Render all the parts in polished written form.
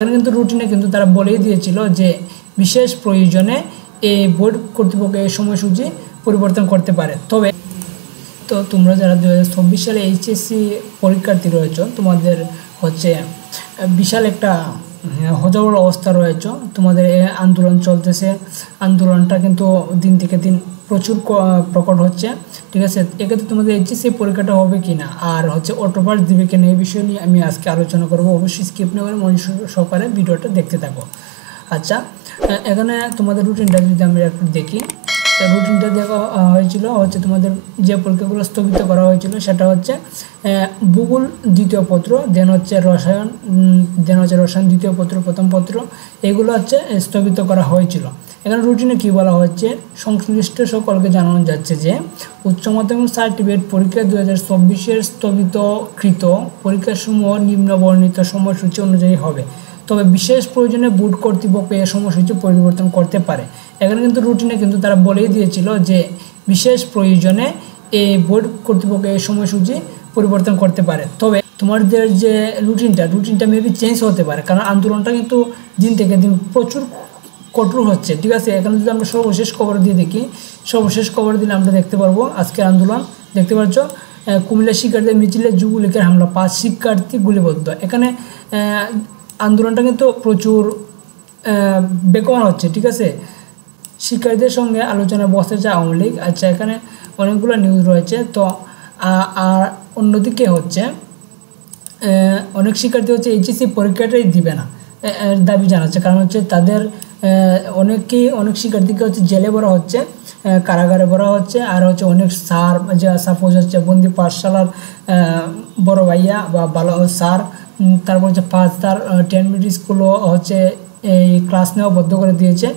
এখানে কিন্তু রুটিনে কিন্তু তারা বলেই দিয়েছিল যে বিশেষ প্রয়োজনে এই বোর্ড কর্তৃপক্ষ এই সময়সূচি পরিবর্তন করতে পারে। তবে তোমরা যারা 2024 সালে এইচএসসি পরীক্ষার্থী রয়েছ, তোমাদের হচ্ছে বিশাল একটা হজবরল অবস্থা রয়েছে। তোমাদের আন্দোলন চলতেছে, আন্দোলনটা কিন্তু দিন থেকে দিন প্রচুর প্রকট হচ্ছে। ঠিক আছে, এক্ষেত্রে তোমাদের এইচএসসি পরীক্ষাটা হবে কি না, আর হচ্ছে অটোপাস দিবে কিনা, এই বিষয় নিয়ে আমি আজকে আলোচনা করবো। অবশ্যই স্কিপ না করে মনোযোগ সহকারে ভিডিওটা দেখতে থাকো। আচ্ছা, এখানে তোমাদের রুটিনটা যদি আমরা একটু দেখি, রুটিনটা দেখা হয়েছিল হচ্ছে তোমাদের যে পরীক্ষাগুলো স্থগিত করা হয়েছিল সেটা হচ্ছে ভূগোল দ্বিতীয় পত্র, দেন হচ্ছে রসায়ন দ্বিতীয় পত্র, প্রথম পত্র, এগুলো হচ্ছে স্থগিত করা হয়েছিল। এখানে রুটিনে কী বলা হচ্ছে, সংশ্লিষ্ট সকলকে জানানো যাচ্ছে যে উচ্চ মাধ্যমিক সার্টিফিকেট পরীক্ষা 2024 স্থগিতকৃত পরীক্ষাসমূহ নিম্নবর্ণিত সময়সূচি অনুযায়ী হবে। তবে বিশেষ প্রয়োজনে বোর্ড কর্তৃপক্ষ এই সময়সূচি পরিবর্তন করতে পারে। এখানে কিন্তু রুটিনে কিন্তু তারা বলেই দিয়েছিল যে বিশেষ প্রয়োজনে এই বোর্ড কর্তৃপক্ষ এই সময়সূচি পরিবর্তন করতে পারে। তবে তোমাদের যে রুটিনটা মেবি চেঞ্জ হতে পারে, কারণ আন্দোলনটা কিন্তু দিন থেকে দিন প্রচুর কঠোর হচ্ছে। ঠিক আছে, এখানে যদি আমরা সর্বশেষ খবর দিয়ে দেখি, সর্বশেষ খবর দিলে আমরা দেখতে পারবো আজকের আন্দোলন দেখতে পাচ্ছ, কুমিল্লা শিক্ষার্থীদের মিছিলে যুবলীগের হামলা, 5 শিক্ষার্থী গুলিবদ্ধ। এখানে আন্দোলনটা কিন্তু প্রচুর বেকমান হচ্ছে। ঠিক আছে, শিক্ষার্থীদের সঙ্গে আলোচনায় বসেছে আওয়ামী লীগ। আচ্ছা, এখানে অনেকগুলো নিউজ রয়েছে। তো আর অন্যদিকে হচ্ছে অনেক শিক্ষার্থী হচ্ছে এইচএসসি পরীক্ষাটাই দিবে না দাবি জানাচ্ছে, কারণ হচ্ছে তাদের অনেক শিক্ষার্থীকে হচ্ছে জেলে ভরা হচ্ছে, কারাগারে ভরা হচ্ছে। আর হচ্ছে অনেক স্যার, যে সাপোজ হচ্ছে বন্দি পাঠশালার বড় ভাইয়া বা ভালো স্যার, তারপর হচ্ছে 5 তার 10 মিনিট স্কুলও হচ্ছে এই ক্লাস নেওয়া বন্ধ করে দিয়েছে,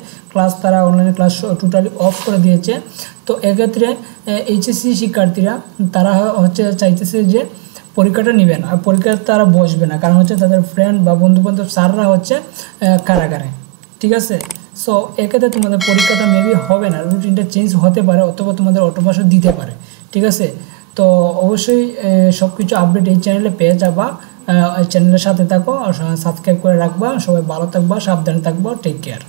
তারা অনলাইনে ক্লাস টোটালি অফ করে দিয়েছে। তো এক্ষেত্রে এইচএসসি শিক্ষার্থীরা তারা হচ্ছে চাইতেছে যে পরীক্ষাটা নেবে না, পরীক্ষা তারা বসবে না, কারণ হচ্ছে তাদের ফ্রেন্ড বা বন্ধুবান্ধব স্যাররা হচ্ছে কারাগারে। ঠিক আছে, সো এক্ষেত্রে তোমাদের পরীক্ষাটা মেবি হবে না, রুটিনটা চেঞ্জ হতে পারে, অথবা তোমাদের অটোপাসও দিতে পারে। ঠিক আছে, তো অবশ্যই সব কিছু আপডেট এই চ্যানেলে পেয়ে যাবা। চ্যানেলের সাথে থাকো, সাবস্ক্রাইব করে রাখবা। সবাই ভালো থাকবা, সাবধানে থাকবা, টেক কেয়ার।